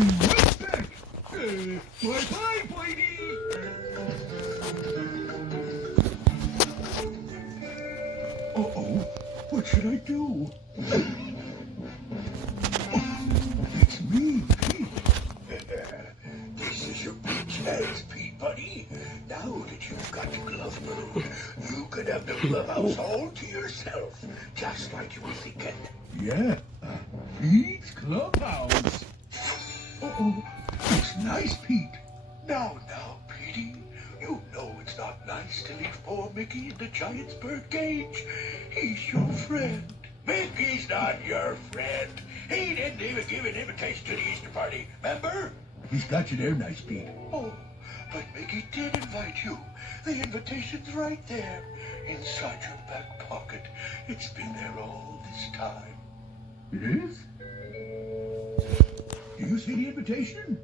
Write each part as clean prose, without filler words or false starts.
Right back. Bye-bye, Whitey. Uh-oh. What should I do? It's me, Pete. This is your big chance, Pete, buddy. Now that you've got your glove balloon, you can have the glove house all to yourself, just like you were thinking. Yeah, Pete's clubhouse. Uh-oh, it's nice, Pete. Now, Petey, you know it's not nice to leave poor Mickey in the giant's bird cage. He's your friend. Mickey's not your friend. He didn't even give an invitation to the Easter party, remember? He's got you there, nice Pete. Oh, but Mickey did invite you. The invitation's right there, inside your back pocket. It's been there all this time. It is? Do you see the invitation?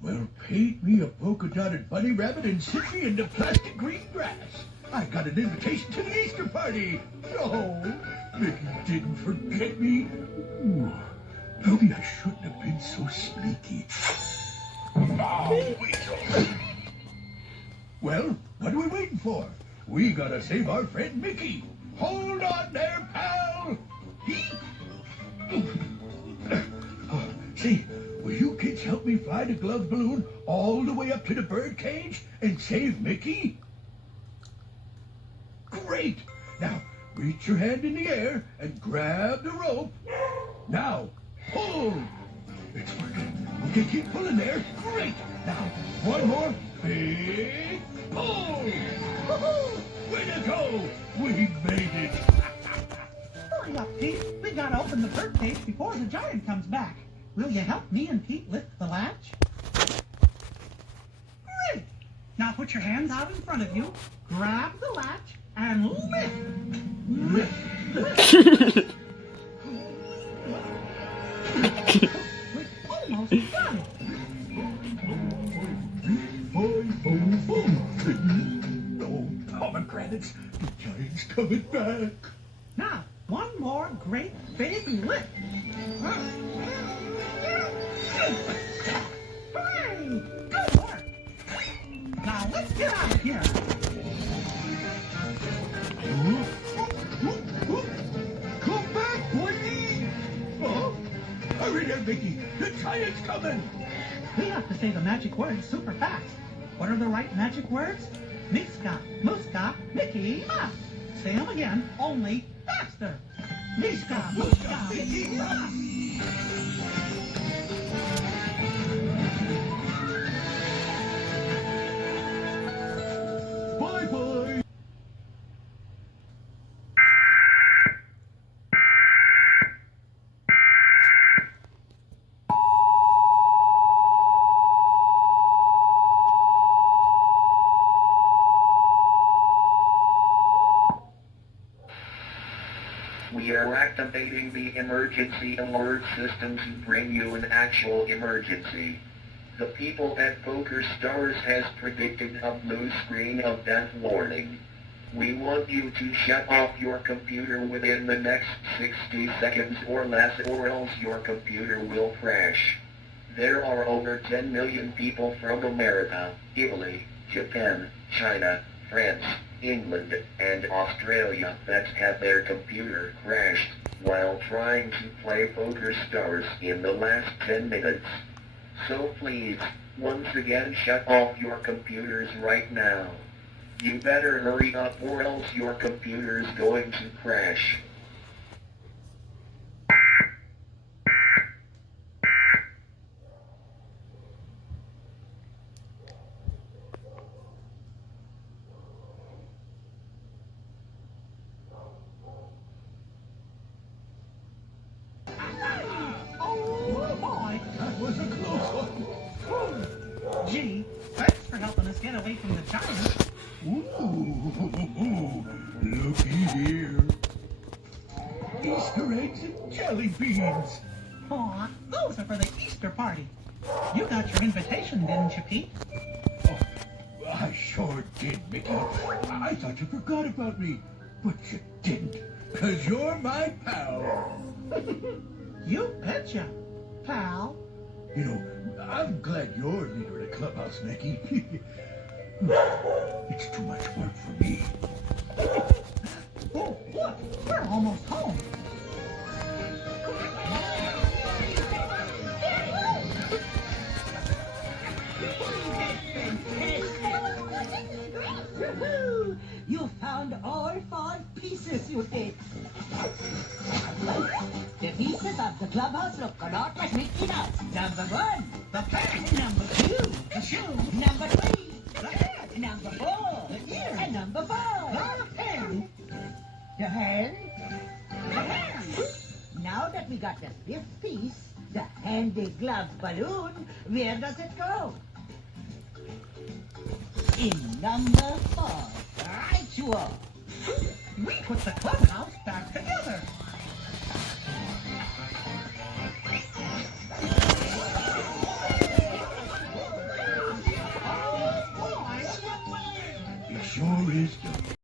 Well, paint me a polka-dotted bunny rabbit and sit me in the plastic green grass. I got an invitation to the Easter party. Oh, Mickey didn't forget me. Ooh, maybe I shouldn't have been so sneaky. Oh, weasel. Well, what are we waiting for? We gotta save our friend Mickey. Hold on there, pal. Say, will you kids help me fly the glove balloon all the way up to the bird cage and save Mickey? Great! Now, reach your hand in the air and grab the rope. Now, pull! It's working. Okay, keep pulling there. Great! Now, one more big pull! Woohoo! Way to go! We made it! Hurry up, Pete. We gotta open the bird cage before the giant comes back. Will you help me and Pete lift the latch? Great! Now put your hands out in front of you, grab the latch, and lift! Lift! We've almost done it! Oh, pomegranates, the giant's coming back. Now, one more great big lift! Hooray! Good work! Now let's get out of here! Come back, Whitey! Oh, hurry there, Mickey! The giant's coming! We have to say the magic words super fast. What are the right magic words? Miska, Muska, Mickey Mouse. Say them again, only faster. Miska, Muska, Mickey Mouse. Bye-bye! We are activating the emergency alert system to bring you an actual emergency. The people at Poker Stars has predicted a blue screen of death warning. We want you to shut off your computer within the next 60 seconds or less, or else your computer will crash. There are over 10 million people from America, Italy, Japan, China, France, England, and Australia that have their computer crashed while trying to play Poker Stars in the last 10 minutes. So please, once again, shut off your computers right now. You better hurry up or else your computer's going to crash. Oh boy! That was a close one. Gee, thanks for helping us get away from the giant. Ooh, looky here. Easter eggs and jelly beans. Aw, those are for the Easter party. You got your invitation, didn't you, Pete? Oh, I sure did, Mickey. I thought you forgot about me, but you didn't, 'cause you're my pal. You betcha, pal. You know, I'm glad you're leader of the clubhouse, Mickey. It's too much work for me. Oh, look, we're almost home. Woohoo! You found all 5 pieces, you did. The pieces of the clubhouse look a lot like Mickey Mouse. Number 1, The pen, number 2, the shoe, number 3, the head, number 4, the ear, and number 5. the pen, The hand. the hand. Now that we got the 5th piece, the handy glove balloon, where does it go? In number 4. Right you are. We put the clubhouse back together. Oh, boy. It sure is.